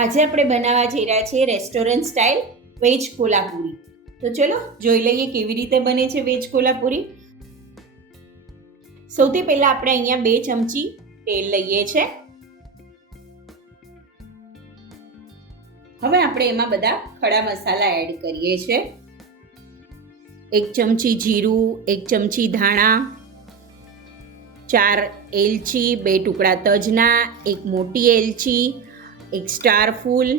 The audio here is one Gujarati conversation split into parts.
આજે આપણે બનાવવા જઈ રહ્યા છીએ રેસ્ટોરન્ટ સ્ટાઇલ વેજ કોલ્હાપુરી. તો ચલો જોઈ લઈએ કેવી રીતે બને છે વેજ કોલ્હાપુરી. સૌથી પહેલા આપણે અહીંયા 2 ચમચી તેલ લઈએ છે. હવે આપણે એમાં બધા ખડા મસાલા એડ કરીએ છે. 1 ચમચી જીરું, 1 ચમચી ધાણા, 4 એલચી, 2 ટુકડા તજના, 1 મોટી એલચી, 1 સ્ટાર ફૂલ,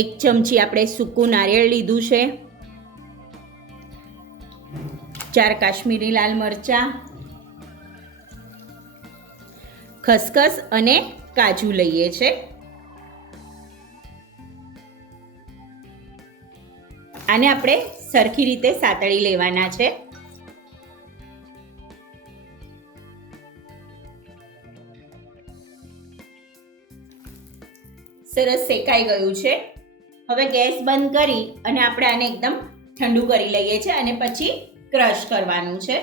1 ચમચી આપણે સૂકું નારિયેળ લીધું છે, 4 કાશ્મીરી લાલ મરચાં, ખસખસ અને કાજુ લઈએ છે. આને આપણે સરખી રીતે સાતળી લેવાના છે. સરસ શેકાઈ ગયું છે. હવે ગેસ બંધ કરી અને આપણે આને એકદમ ઠંડુ કરી લઈએ છીએ અને પછી ક્રશ કરવાનું છે.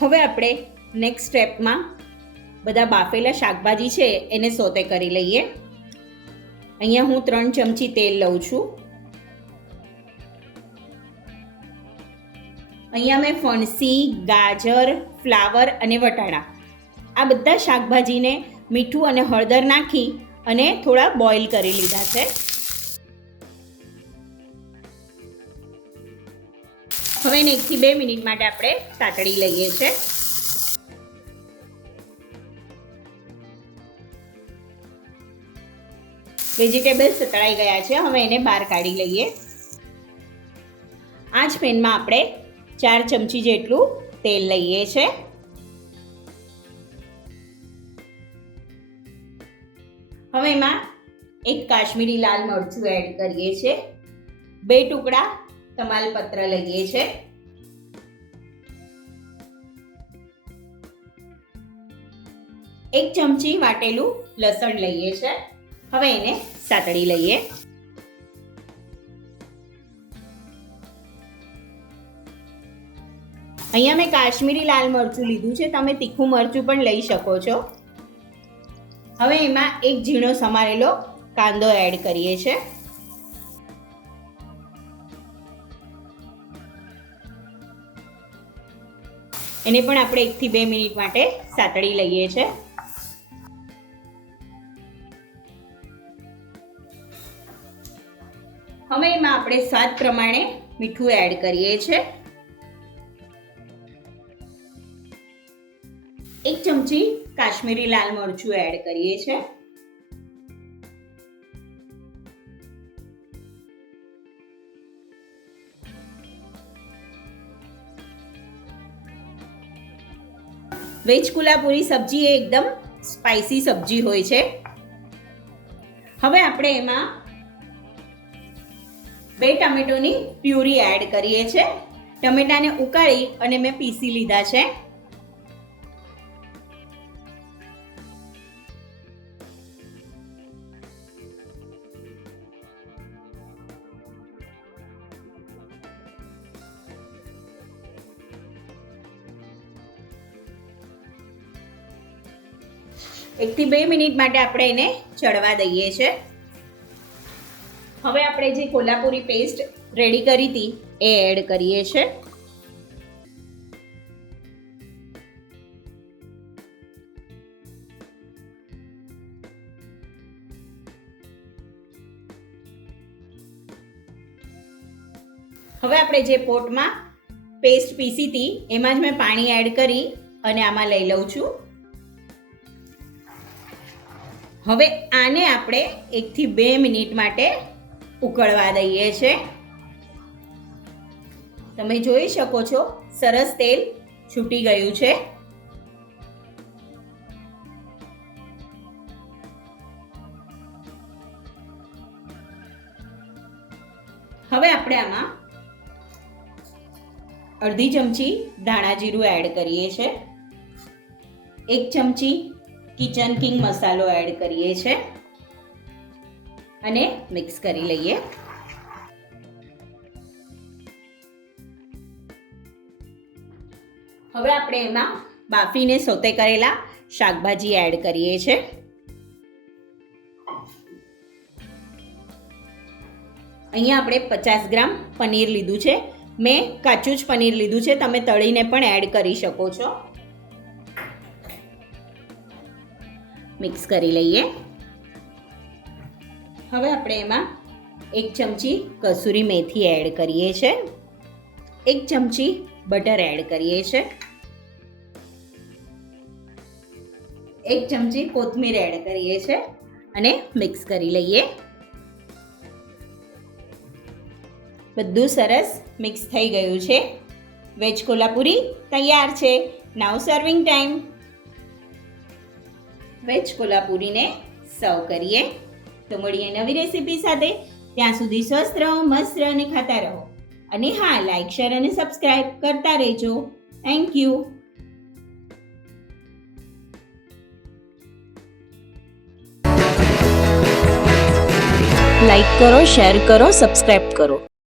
હવે આપણે નેક્સ્ટ સ્ટેપમાં બધા બાફેલા શાકભાજી છે એને સોતે કરી લઈએ. અહીંયા હું 3 ચમચી તેલ લઉં છું. અહીંયા મેં ફણસી, ગાજર, ફ્લાવર અને વટાણા આ બધા શાકભાજીને મીઠું અને હળદર નાખી અને થોડા બોઇલ કરી લીધા છે. હવે એને 1 થી 2 મિનિટ માટે આપણે સાતળી લઈએ છે. વેજીટેબલ્સ સતળાઈ ગયા છે. હવે એને બહાર કાઢી લઈએ. આ જ પેનમાં આપણે 4 ચમચી જેટલું તેલ લઈએ છે. હવે એમાં 1 કાશ્મીરી લાલ મરચું એડ કરીએ છે. 2 ટુકડા તમાલપત્ર લઈએ છે. 1 ચમચી વાટેલું લસણ લઈએ છે. હવે એને સાતળી લઈએ. અહીંયા મેં કાશ્મીરી લાલ મરચું લીધું છે. તમે તીખું મરચું પણ લઈ શકો છો. હવે એમાં 1 ઝીણો સમારેલો કાંદો એડ કરીએ છે. એને પણ આપણે 1 થી 2 મિનિટ માટે સાતળી લઈએ છે. હવે એમાં આપણે સ્વાદ પ્રમાણે મીઠું એડ કરીએ છે. 1 ચમચી કાશ્મીરી લાલ મરચું એડ કરીએ છે. વેજ કોલ્હાપુરી સબ્જી એ એકદમ સ્પાઇસી સબ્જી હોય છે. હવે આપણે એમાં 2 ટમેટોની પ્યુરી એડ કરીએ છે. ટમેટાને ઉકાળી અને મેં પીસી લીધા છે. એક થી 2 મિનિટ માટે આપણે એને ચડવા દઈએ છે. હવે આપણે જે કોલ્હાપુરી પેસ્ટ રેડી કરી હતી એ એડ કરીએ છે. હવે આપણે જે પોટમાં પેસ્ટ પીસી હતી એમાં જ મેં પાણી એડ કરી અને આમાં લઈ લઉં છું. હવે આને આપણે 1 થી 2 મિનિટ માટે ઉકળવા દઈએ છે. તમે જોઈ શકો છો સરસ તેલ છૂટી ગયું છે. હવે આપણે આમાં અડધી ચમચી ધાણા જીરું એડ કરીએ છે. 1 ચમચી કિચન કિંગ મસાલો એડ કરીએ છે અને મિક્સ કરી લઈએ. હવે આપણે એમાં બાફીને સોતે કરેલા શાકભાજી એડ કરીએ છે. અહીંયા આપણે 50 ગ્રામ પનીર લીધું છે. મેં કાચું જ પનીર લીધું છે, તમે તળીને પણ એડ કરી શકો છો. મિક્સ કરી લઈએ. હવે આપણે એમાં 1 ચમચી કસૂરી મેથી એડ કરીએ છીએ, 1 ચમચી બટર એડ કરીએ છીએ, 1 ચમચી કોથમીર એડ કરીએ છીએ અને મિક્સ કરી લઈએ. બધું સરસ મિક્સ થઈ ગયું છે. વેજ કોલ્હાપુરી તૈયાર છે. નાઉ સર્વિંગ ટાઈમ. વેજ કોલ્હાપુરીને સર્વ કરીએ. તો મળીએ નવી રેસીપી સાથે. ત્યાં સુધી સ્વસ્થ રહો, મસ્ત રહો અને ખાતા રહો. અને હા, લાઈક, શેર અને સબસ્ક્રાઈબ કરતા રહેજો. Thank you. લાઈક કરો, શેર કરો, સબસ્ક્રાઇબ કરો.